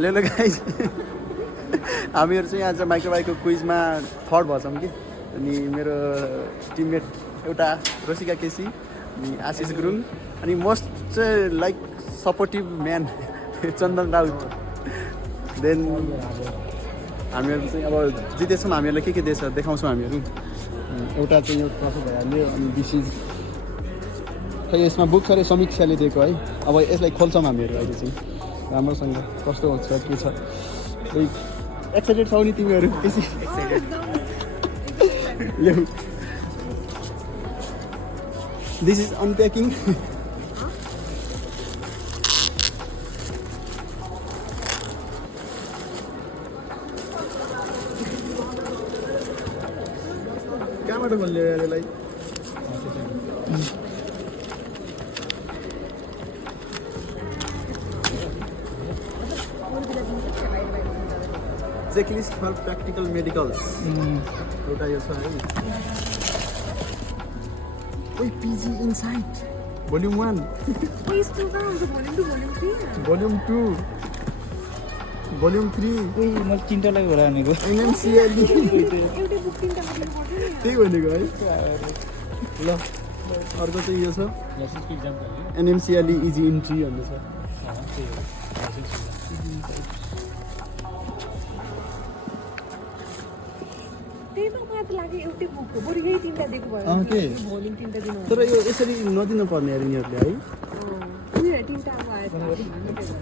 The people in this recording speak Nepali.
लेलो गाइस हामीहरू चाहिँ आज माइक्रोबाइकको क्विजमा थर्ड भएछौँ कि अनि मेरो टिममेट एउटा रोसिका केसी अनि आशिष गुरुङ अनि मोस्ट चाहिँ लाइक सपोर्टिभ म्यान चन्दन राउत देन हामीहरू चाहिँ अब जितेछौँ हामीहरूलाई के दिएछ देखाउँछौँ हामीहरू एउटा चाहिँ यो ट्रफी भइहाल्यो अनि विशेष खै यसमा बुक छ अरे समीक्षाले दिएको है अब यसलाई खोल्छौँ हामीहरू अहिले चाहिँ राम्रोसँग कस्तो हुन्छ के छ एक्साइटेड छौ नि तिमीहरू केसी ल्याउ दिस इज अनप्याकिङ कहाँबाट खोल्ने यसलाई चेकलिस्ट फर प्र्याक्टिकल मेडिकल्स एउटा यो छ है ओइ PG insight volume 1 volume 2 volume 3 मैले चिन्तालाई होला भनेको एनएमसिएलई त्यही भनेको है ल अर्को चाहिँ यो छ एनएमसिएलई इजी इन्ट्री भन्ने छ तर यो यसरी नदिनु पर्ने अरे यिनीहरूले है